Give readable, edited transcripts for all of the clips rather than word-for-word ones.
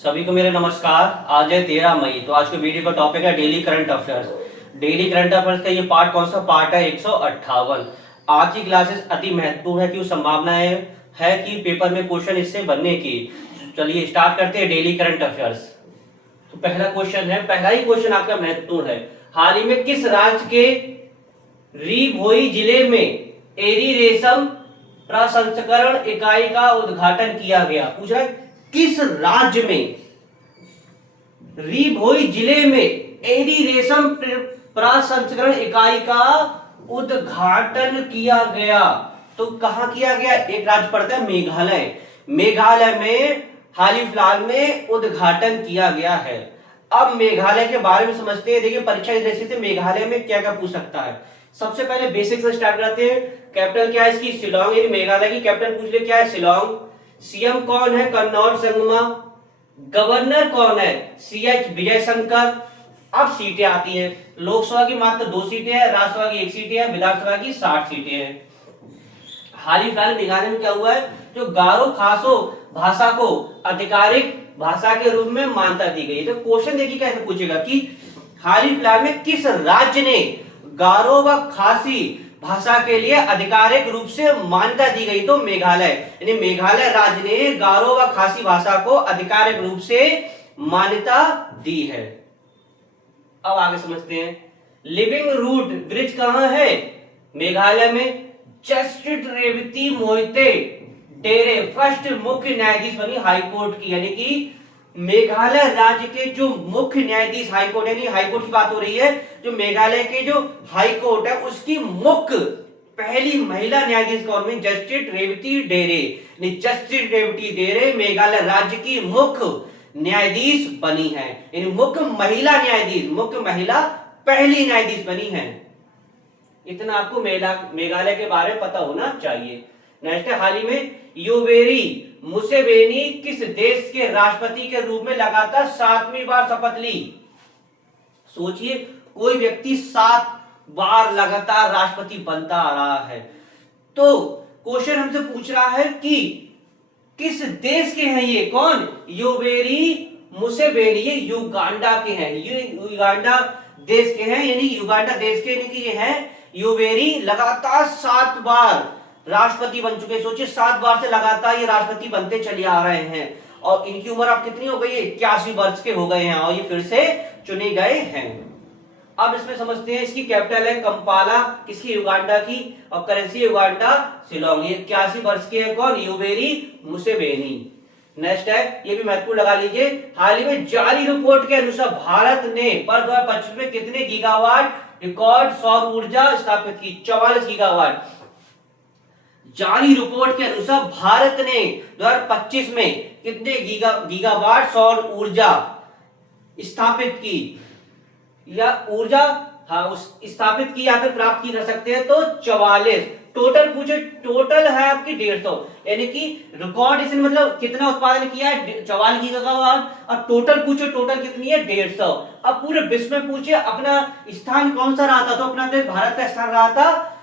सभी को मेरा नमस्कार। आज है 13 मई। तो आज के वीडियो का टॉपिक है daily current affairs. Daily current affairs का ये पार्ट कौन सा पार्ट है? 158। आज की क्लासेस अति महत्वपूर्ण है क्यों संभावनाएं है कि पेपर में क्वेश्चन इससे बनने की। चलिए स्टार्ट करते हैं डेली करंट अफेयर्स। तो पहला क्वेश्चन है, पहला ही क्वेश्चन आपका महत्वपूर्ण है। हाल ही में किस राज्य के री भोई जिले में एरी रेशम प्रसंस्करण इकाई का उद्घाटन किया गया? पूछ रहा है किस राज्य में री भोई जिले में एरी रेशम प्रसंस्करण इकाई का उद्घाटन किया गया। तो कहां किया गया? एक राज्य पड़ता है मेघालय। मेघालय में हाल ही फिलहाल में उद्घाटन किया गया है। अब मेघालय के बारे में समझते हैं। देखिए परीक्षा की दृष्टि से मेघालय में क्या क्या पूछ सकता है। सबसे पहले बेसिक से स्टार्ट करते हैं। कैपिटल क्या है इसकी? शिलोंग। यदि मेघालय की कैपिटल पूछ ले क्या है? शिलोंग। सीएम कौन है? कन्नौज संगमा। गवर्नर कौन है? सीएच विजय शंकर। अब सीटें आती हैं। लोकसभा की मात्र 2 सीटें हैं, राज्यसभा की 1 सीट है, विधानसभा की 60 सीटें हैं। हाल ही फिलहाल मेघालय में क्या हुआ है? जो गारो खासो भाषा को आधिकारिक भाषा के रूप में मान्यता दी गई। तो क्वेश्चन देखिए कैसे पूछेगा कि हाल ही फिलहाल में किस राज्य ने गारो व खासी भाषा के लिए आधिकारिक रूप से मान्यता दी गई? तो मेघालय। यानी मेघालय राज्य ने गारो व खासी भाषा को आधिकारिक रूप से मान्यता दी है। अब आगे समझते हैं। लिविंग रूट ब्रिज कहां है? मेघालय में। जस्टिस रेवती मोहिते डेरे फर्स्ट मुख्य न्यायाधीश बनी हाईकोर्ट की। यानी कि मेघालय राज्य के जो मुख्य न्यायाधीश हाईकोर्ट, यानी हाईकोर्ट की बात हो रही है, जो मेघालय के जो हाईकोर्ट है उसकी मुख्य पहली महिला न्यायाधीश कौन है? जस्टिस रेवती डेरे। जस्टिस रेवती डेरे मेघालय राज्य की मुख्य न्यायाधीश बनी है। यानी मुख्य महिला न्यायाधीश, मुख्य महिला पहली न्यायाधीश बनी है। इतना आपको मेघालय के बारे में पता होना चाहिए। नेक्स्ट है, हाल ही में योवेरी मुसेवेनी किस देश के राष्ट्रपति के रूप में लगातार 7वीं बार शपथ ली? सोचिए, कोई व्यक्ति 7 बार लगातार राष्ट्रपति बनता आ रहा है। तो क्वेश्चन हमसे पूछ रहा है कि किस देश के हैं ये? कौन? Yoweri Museveni. ये युगांडा के हैं। ये युगांडा देश के हैं। यानी युगांडा देश के ये है योवेरी, लगातार 7 बार राष्ट्रपति बन चुके। सोचिए 7 बार से लगातार ये राष्ट्रपति बनते चले आ रहे हैं। और इनकी उम्र अब कितनी हो गई है? 81 वर्ष के हो गए हैं और ये फिर से चुने गए हैं। अब इसमें समझते हैं। इसकी कैपिटल है कंपाला, किसकी? युगांडा की। और करेंसी युगांडा शिलोंग। ये 81 वर्ष के हैं। कौन? Yoweri Museveni. नेक्स्ट है, ये भी महत्वपूर्ण लगा लीजिए। हाल ही में जारी रिपोर्ट के अनुसार भारत ने वर्ष 2025 में कितने गीगावाट रिकॉर्ड सौर ऊर्जा स्थापित की? 44 गीगावाट। जारी रिपोर्ट के अनुसार भारत ने 2025 में कितने गीगावाट सौर ऊर्जा स्थापित की या ऊर्जा स्थापित की या फिर प्राप्त की जा सकते हैं? तो 44। टोटल पूछे, टोटल है आपकी 150। यानी कि रिकॉर्ड इसने मतलब कितना उत्पादन किया है? 44 गीगावाट। और टोटल पूछे, टोटल कितनी है? 150। अब पूरे विश्व में पूछे अपना स्थान कौन सा रहा था? तो अपना देश भारत का स्थान रहा था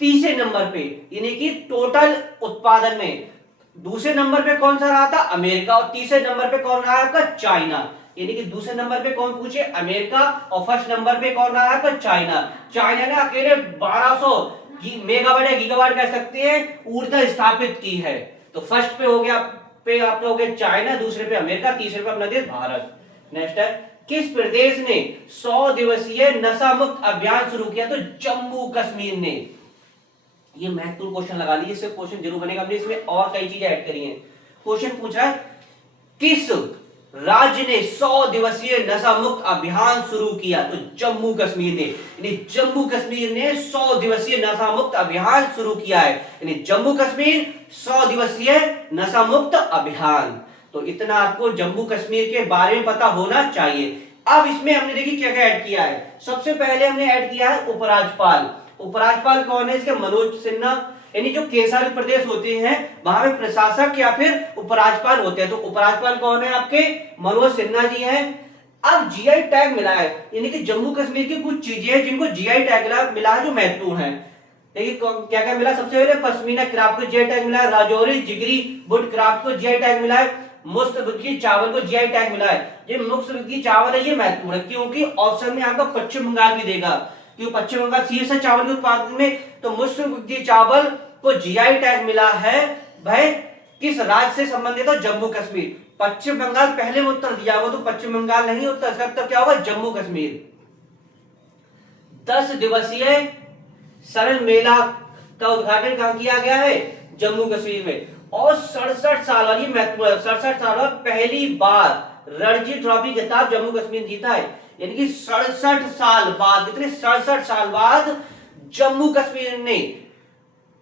30 नंबर पे, यानी कि टोटल उत्पादन में। दूसरे नंबर पे कौन सा रहा था? अमेरिका। और तीसरे नंबर पे कौन रहा है आपका? चाइना। यानी कि दूसरे नंबर पे कौन पूछे? अमेरिका। और फर्स्ट नंबर पे कौन रहा है? चाइना। चाइना ने अकेले 1200 मेगावाट या गीगावाट कह सकते हैं ऊर्जा स्थापित की है। तो फर्स्ट पे हो गया आपका हो गया चाइना, दूसरे पे अमेरिका, तीसरे पे अपना देश भारत। नेक्स्ट है, किस प्रदेश ने 100 दिवसीय नशा मुक्त अभियान शुरू किया? तो जम्मू कश्मीर ने। ये महत्वपूर्ण क्वेश्चन लगा लीजिए, इससे क्वेश्चन जरूर बनेगा। हमने इसमें और कई चीजें ऐड करी हैं। क्वेश्चन पूछ रहा है किस राज्य ने 100 दिवसीय नशा मुक्त अभियान शुरू किया? तो जम्मू कश्मीर ने। यानी जम्मू कश्मीर ने 100 दिवसीय नशा मुक्त अभियान शुरू किया है। यानी जम्मू कश्मीर 100 दिवसीय नशा मुक्त अभियान। तो इतना आपको जम्मू कश्मीर के बारे में पता होना चाहिए। अब इसमें हमने देखिए क्या क्या ऐड किया है। सबसे पहले हमने ऐड किया है उपराज्यपाल। उपराज्यपाल कौन है? इसके मनोज सिन्हा। यानी जो केंद्रशासित प्रदेश होते हैं वहां पे प्रशासक या फिर उपराज्यपाल होते हैं। तो उपराज्यपाल कौन है आपके? मनोज सिन्हा जी हैं। अब जीआई टैग मिला है, यानी कि जम्मू कश्मीर की कुछ चीजें हैं जिनको जीआई टैग मिला है जो महत्वपूर्ण है। देखिए क्या क्या मिला। सबसे पहले पश्मीना क्राफ्ट को जीआई टैग मिला है। राजौरी जिगरी वुड क्राफ्ट को जीआई टैग मिला है। मुश्तबकी चावल को जीआई टैग मिला है। ये मुश्तबकी चावल है, ये महत्वपूर्ण है क्योंकि ऑप्शन में आपका पश्चिम बंगाल भी देगा, क्योंकि पश्चिम बंगाल शीर्ष है चावल के उत्पादन में। तो मुश्तबकी चावल को जीआई टैग मिला है, भाई किस राज्य से संबंधित है? जम्मू कश्मीर। पश्चिम बंगाल पहले में उत्तर दिया होगा तो पश्चिम बंगाल नहीं उत्तर, इसका उत्तर क्या होगा? जम्मू कश्मीर। 10 दिवसीय सरल मेला का उद्घाटन कहां किया गया है? जम्मू कश्मीर में। और 67 साल वाली महत्वपूर्ण, 67 साल बाद पहली बार रणजी ट्रॉफी खिताब जम्मू कश्मीर जीता है। यानी कि 67 साल बाद, कितने 67 साल बाद जम्मू कश्मीर ने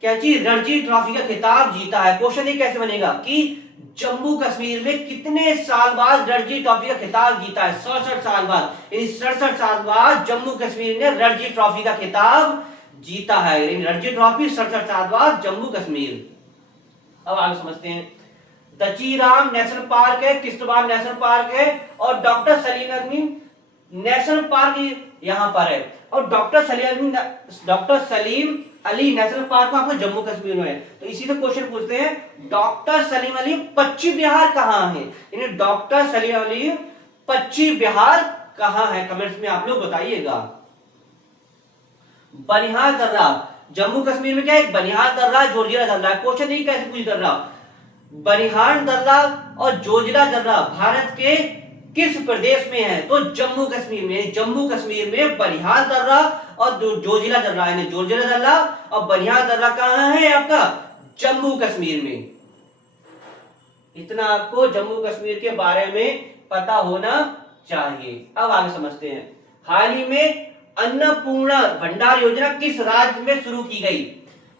क्या चीज? रणजी ट्रॉफी का खिताब जीता है। क्वेश्चन ये कैसे बनेगा कि जम्मू कश्मीर में कितने साल बाद रणजी ट्रॉफी का खिताब जीता है? 67 साल बाद। यानी 67 साल बाद जम्मू कश्मीर ने रणजी ट्रॉफी का खिताब जीता है। रणजी ट्रॉफी 67 साल बाद जम्मू कश्मीर। अब आगे समझते हैं। दचीराम नेशनल पार्क है, किश्तवाड़ नेशनल पार्क है, और doctor Salim Ali national park यहां पर है। और doctor Salim Ali national park आपको जम्मू कश्मीर में है। तो इसी से क्वेश्चन पूछते हैं, डॉक्टर सलीम अली पश्चिम बिहार कहां है? यानी डॉक्टर सलीम अली पश्चिम बिहार कहां है? कमेंट्स में आप लोग बताइएगा। बनिहाल दर्रा जम्मू कश्मीर में क्या है? बनिहाल दर्रा, जोजिला दर्रा। क्वेश्चन नहीं कैसे पूछ दर्रा? बनिहाल दर्रा और जोजिला दर्रा भारत के किस प्रदेश में है? तो जम्मू कश्मीर में। जम्मू कश्मीर में बनिहाल दर्रा और जोजिला दर्रा, यानी जोजिला दर्रा और बनिहाल दर्रा कहां है आपका? जम्मू कश्मीर में। इतना आपको जम्मू कश्मीर के बारे में पता होना चाहिए। अब आगे समझते हैं। हाल ही में अन्नपूर्णा भंडार योजना किस राज्य में शुरू की गई?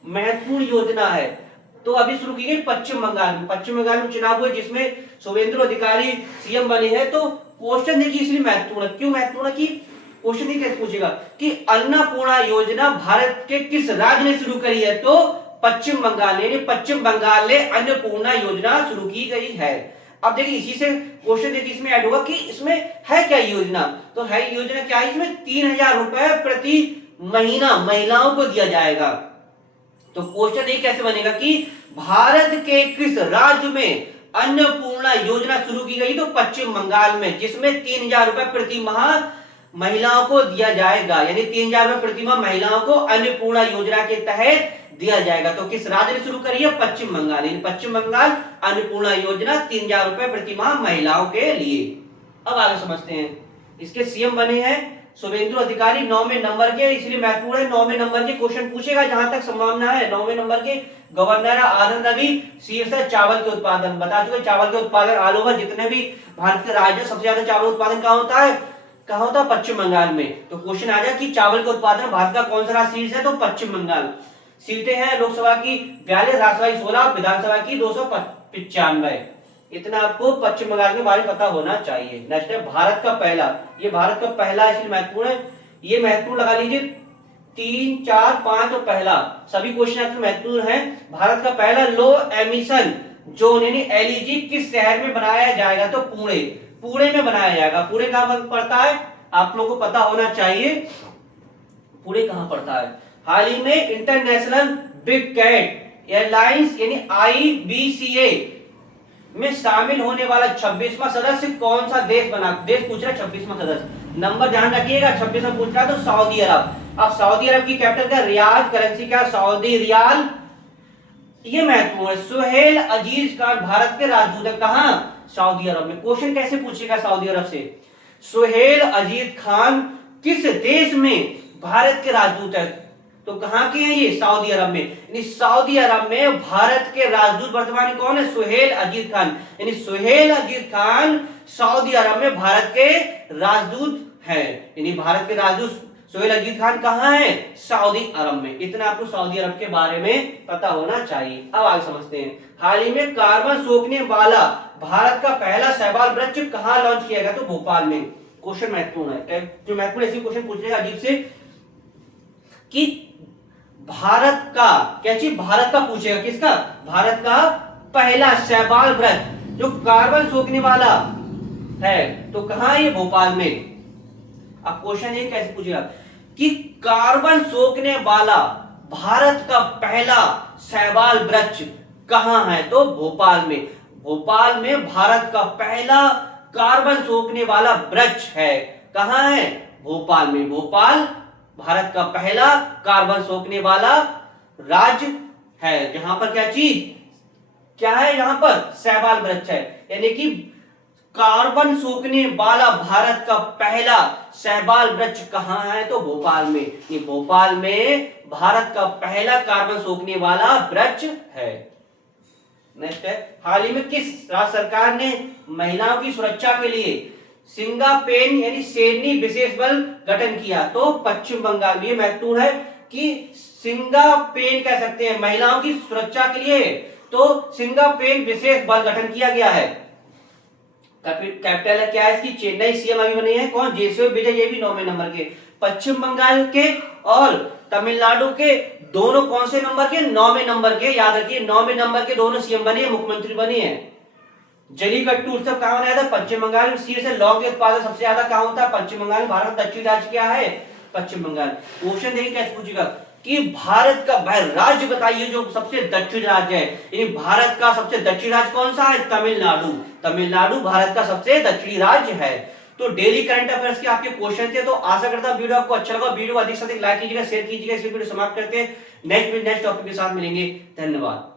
महत्वपूर्ण योजना है। तो अभी शुरू की गई पश्चिम बंगाल में। पश्चिम बंगाल में चुनाव हुए जिसमें शुभेंदु अधिकारी सीएम बने हैं। तो क्वेश्चन देखिए इसलिए महत्वपूर्ण, क्यों महत्वपूर्ण की क्वेश्चन ये कैसे पूछेगा कि अन्नपूर्णा योजना भारत के किस राज्य ने शुरू करी है? तो पश्चिम बंगाल ने। पश्चिम बंगाल ने अन्नपूर्णा योजना शुरू की गई है। अब देखिए इसी से क्वेश्चन देखिए इसमें ऐड होगा कि इसमें है क्या योजना? तो है योजना क्या है? इसमें 3000 रुपए प्रति महीना महिलाओं को दिया जाएगा। तो क्वेश्चन ये कैसे बनेगा कि भारत के किस राज्य में अन्नपूर्णा योजना शुरू की गई? तो पश्चिम बंगाल में, जिसमें 3000 रुपए प्रति माह महिलाओं को दिया जाएगा। यानी 3000 रुपए प्रति माह महिलाओं को अन्नपूर्णा योजना के तहत दिया जाएगा। तो किस राज्य ने शुरू करी है? पश्चिम बंगाल। यानी पश्चिम बंगाल अन्नपूर्णा योजना 3000 रुपए प्रति माह महिलाओं के लिए। अब आगे समझते हैं। इसके सीएम बने हैं शुभेंदु अधिकारी 9वें नंबर के, इसलिए महत्वपूर्ण है। 9वें नंबर के क्वेश्चन पूछेगा जहां तक संभावना है। 9वें नंबर के गवर्नर आनंद रवि। शीर्षक चावल के उत्पादन, बता चुके चावल के उत्पादन ऑल ओवर जितने भी भारत के राज्य सबसे ज्यादा चावल उत्पादन कहां होता है? कहां होता है? पश्चिम बंगाल में। तो क्वेश्चन आ जाए कि चावल के उत्पादन भारत का कौन सा राज्य शीर्ष है? तो पश्चिम बंगाल। सीटें हैं लोकसभा की 42, राज्यसभा की 16, विधानसभा की 295। इतना आपको पश्चिम बंगाल के बारे में पता होना चाहिए। नेक्स्ट है भारत का पहला, ये भारत का पहला इसलिए महत्वपूर्ण है। ये महत्वपूर्ण लगा लीजिए 3, 4, 5 और पहला सभी क्वेश्चन महत्वपूर्ण है। भारत का पहला लो एमिशन जोन यानी एलईजी किस शहर में बनाया जाएगा? तो पुणे। पुणे में बनाया जाएगा। पुणे कहां पड़ता है? आप लोगों को पता होना चाहिए पुणे कहां पड़ता है। हाल ही में इंटरनेशनल बिग कैट एयरलाइंस यानी IBCA में शामिल होने वाला 26वां सदस्य कौन सा देश बना? देश पूछ रहा है 26वां सदस्य। नंबर ध्यान रखिएगा, 26वां पूछ रहा है तो सऊदी अरब। अब सऊदी अरब की कैपिटल क्या? रियाद। करेंसी क्या? Saudi riyal. ये महत्वपूर्ण है। सुहेल अजीज खान भारत के राजदूत है कहां? सऊदी अरब में। क्वेश्चन कैसे पूछेगा सऊदी अरब से? सुहेल अजीज खान किस देश में भारत के राजदूत है? तो कहां के हैं ये? सऊदी अरब में। यानी सऊदी अरब में भारत के राजदूत वर्तमान में कौन है? सुहेल अजीज खान। यानी सुहेल अजीज खान सऊदी अरब में भारत के राजदूत हैं। यानी भारत के राजदूत सुहेल अजीज खान कहां है? सऊदी अरब में। इतना आपको सऊदी अरब के बारे में पता होना चाहिए। अब आगे समझते हैं। हाल ही में कार्बन सोखने वाला भारत का पहला शैवाल वृक्ष कहां लॉन्च किया गया? तो भोपाल में। क्वेश्चन महत्वपूर्ण है। जो महत्वपूर्ण ऐसे क्वेश्चन पूछ रहे अजीब से कि भारत का क्या चीज? भारत का पूछेगा। किसका? भारत का पहला शैवाल वृक्ष जो कार्बन सोखने वाला है तो कहां है ये? भोपाल में। अब क्वेश्चन ये कैसे पूछेगा कि कार्बन सोखने वाला भारत का पहला शैवाल वृक्ष कहां है? तो भोपाल में। भोपाल में भारत का पहला कार्बन सोखने वाला वृक्ष है। कहां है? भोपाल में। भोपाल भारत का पहला कार्बन सोखने वाला राज्य है, जहां पर क्या चीज क्या है? यहां पर शैवाल वृक्ष है, यानी कि कार्बन सोखने वाला भारत का पहला शैवाल वृक्ष कहां है? तो भोपाल में। ये भोपाल में भारत का पहला कार्बन सोखने वाला वृक्ष है। नेक्स्ट है, हाल ही में किस राज्य सरकार ने महिलाओं की सुरक्षा के लिए सिंगापेन यानी शेरनी विशेष बल गठन किया? तो पश्चिम बंगाल। ये महत्वपूर्ण है कि सिंगापेन कह सकते हैं महिलाओं की सुरक्षा के लिए, तो सिंगापेन विशेष बल गठन किया गया है। कैपिटल क्या है इसकी? चेन्नई। सीएम अभी बने हैं कौन? जेसीओ विजय, ये भी 9वें नंबर के। पश्चिम बंगाल के और तमिलनाडु के दोनों कौन से नंबर के? 9वें नंबर के। याद रखिए 9वें नंबर के दोनों सीएम बने हैं, मुख्यमंत्री बने हैं। जलीकट्टू उत्सव कहां मनाया था? पश्चिम बंगाल में। सीर से लौह के उत्पादन सबसे ज्यादा कहां होता है? पश्चिम बंगाल। भारत का दक्षिणी राज्य क्या है? पश्चिम बंगाल। क्वेश्चन देखिए कैसे पूछेगा कि भारत का राज्य बताइए जो सबसे दक्षिण राज्य है, यानी भारत का सबसे दक्षिणी राज्य कौन सा है? तमिलनाडु। तमिलनाडु भारत का सबसे दक्षिणी राज्य है। तो डेली करंट अफेयर्स के आपके क्वेश्चन थे, तो आशा करता हूं वीडियो आपको अच्छा लगा। वीडियो को अधिक से अधिक लाइक कीजिएगा, शेयर कीजिएगा। इस वीडियो समाप्त करते हैं, नेक्स्ट टॉपिक के साथ मिलेंगे। धन्यवाद।